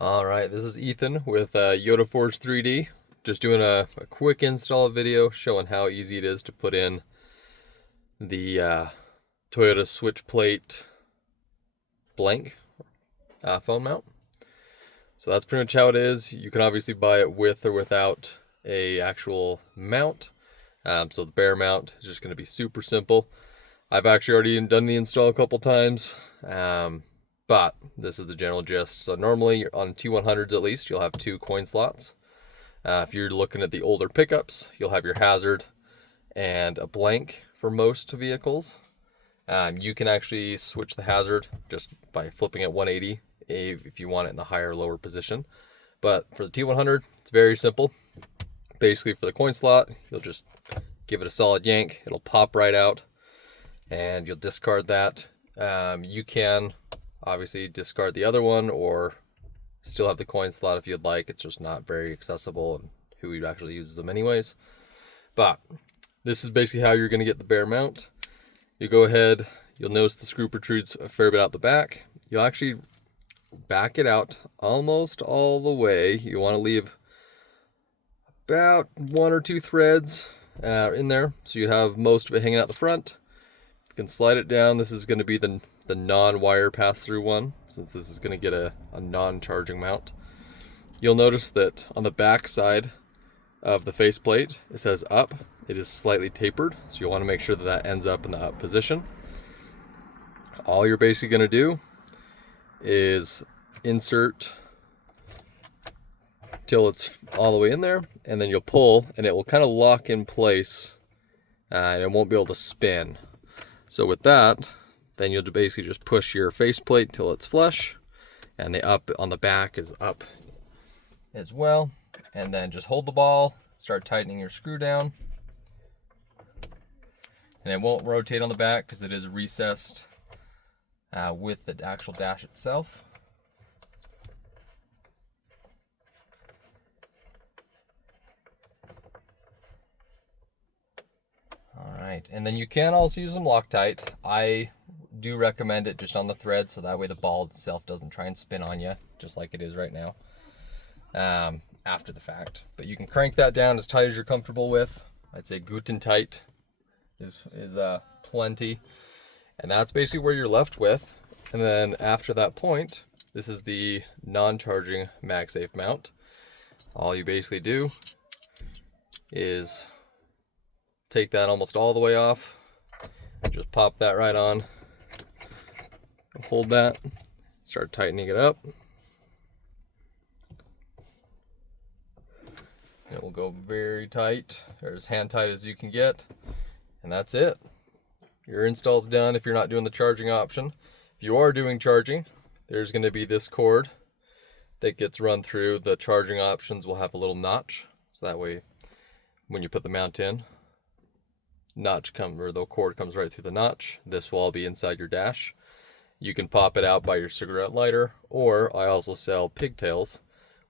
All right, this is Ethan with Yoda Forge 3D. Just doing a quick install video showing how easy it is to put in the Toyota switch plate blank phone mount. So that's pretty much how it is. You can obviously buy it with or without a actual mount. So the bare mount is just going to be super simple. I've actually already done the install a couple times. But this is the general gist. So normally on T100s at least, you'll have 2 coin slots. If you're looking at the older pickups, you'll have your hazard and a blank for most vehicles. You can actually switch the hazard just by flipping it 180 if you want it in the higher or lower position. But for the T100, it's very simple. Basically for the coin slot, you'll just give it a solid yank. It'll pop right out and you'll discard that. You can obviously discard the other one or still have the coin slot if you'd like. It's just not very accessible and who actually uses them anyways. But this is basically how you're going to get the bare mount. You go ahead, you'll notice the screw protrudes a fair bit out the back. You'll actually back it out almost all the way. You want to leave about 1 or 2 threads in there so you have most of it hanging out the front. You can slide it down. This is going to be the non-wire pass-through one, since this is going to get a non-charging mount. You'll notice that on the back side of the faceplate, it says up. It is slightly tapered, so you'll want to make sure that that ends up in the up position. All you're basically going to do is insert till it's all the way in there, and then you'll pull, and it will kind of lock in place, and it won't be able to spin. So with that, then you'll basically just push your faceplate till it's flush, and the up on the back is up as well. And then just hold the ball, start tightening your screw down. And it won't rotate on the back because it is recessed with the actual dash itself. All right, and then you can also use them Loctite. I do recommend it just on the thread, so that way the ball itself doesn't try and spin on you, just like it is right now, after the fact. But you can crank that down as tight as you're comfortable with. I'd say Guten tight is plenty. And that's basically where you're left with. And then after that point, this is the non-charging MagSafe mount. All you basically do is take that almost all the way off, just pop that right on, hold that, start tightening it up. It will go very tight, or as hand tight as you can get, and that's it. Your install's done if you're not doing the charging option. If you are doing charging, there's going to be this cord that gets run through. The charging options will have a little notch, so that way when you put the mount in, the cord comes right through the notch. This will all be inside your dash. You can pop it out by your cigarette lighter, or I also sell pigtails,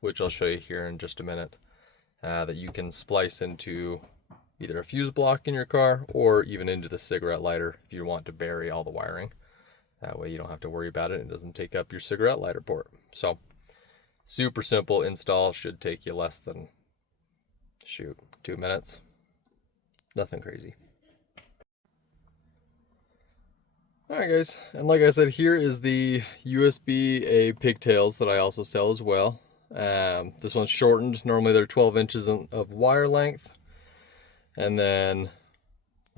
which I'll show you here in just a minute, that you can splice into either a fuse block in your car or even into the cigarette lighter if you want to bury all the wiring. That way you don't have to worry about it. It doesn't take up your cigarette lighter port. So super simple install, should take you less than 2 minutes. Nothing crazy. Alright guys, and like I said, here is the USB-A pigtails that I also sell as well. This one's shortened. Normally they're 12 inches of wire length. And then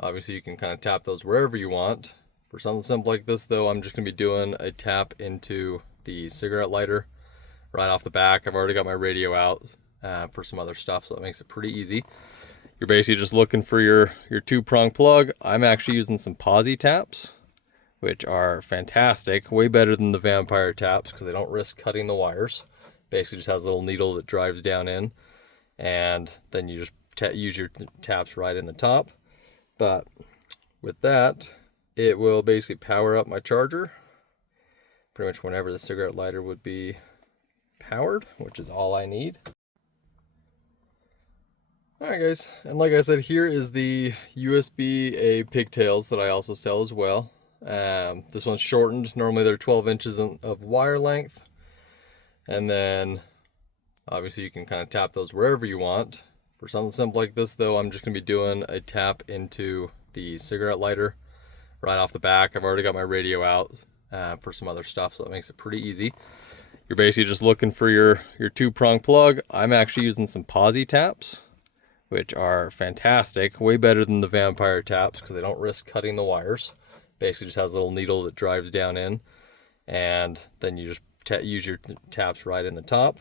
obviously you can kind of tap those wherever you want. For something simple like this though, I'm just going to be doing a tap into the cigarette lighter right off the back. I've already got my radio out for some other stuff, so that makes it pretty easy. You're basically just looking for your 2-prong plug. I'm actually using some posi taps, which are fantastic, way better than the vampire taps because they don't risk cutting the wires. Basically just has a little needle that drives down in, and then you just use your taps right in the top. But with that, it will basically power up my charger pretty much whenever the cigarette lighter would be powered, which is all I need. Alright guys, and like I said, here is the USB-A pigtails that I also sell as well. This one's shortened. Normally they're 12 inches of wire length. And then obviously you can kind of tap those wherever you want. For something simple like this though, I'm just gonna be doing a tap into the cigarette lighter right off the back. I've already got my radio out for some other stuff, so that makes it pretty easy. You're basically just looking for your 2-prong plug. I'm actually using some posi taps, which are fantastic, way better than the vampire taps because they don't risk cutting the wires. Basically just has a little needle that drives down in, and then you just use your taps right in the top.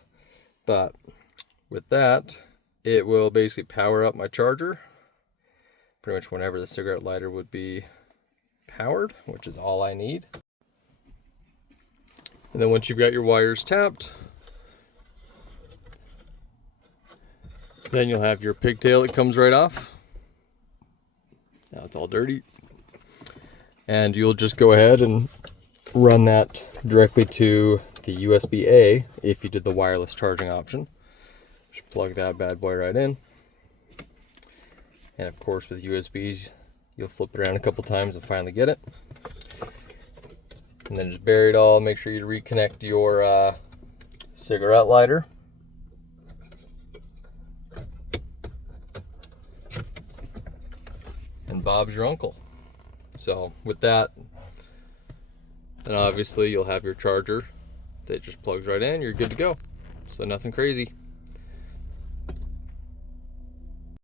But with that, it will basically power up my charger pretty much whenever the cigarette lighter would be powered, which is all I need. And then once you've got your wires tapped, then you'll have your pigtail that comes right off. Now it's all dirty. And you'll just go ahead and run that directly to the USB-A if you did the wireless charging option. Just plug that bad boy right in. And of course with USBs, you'll flip it around a couple times and finally get it. And then just bury it all. Make sure you reconnect your cigarette lighter. And Bob's your uncle. So with that, then obviously you'll have your charger that just plugs right in. You're good to go. So nothing crazy.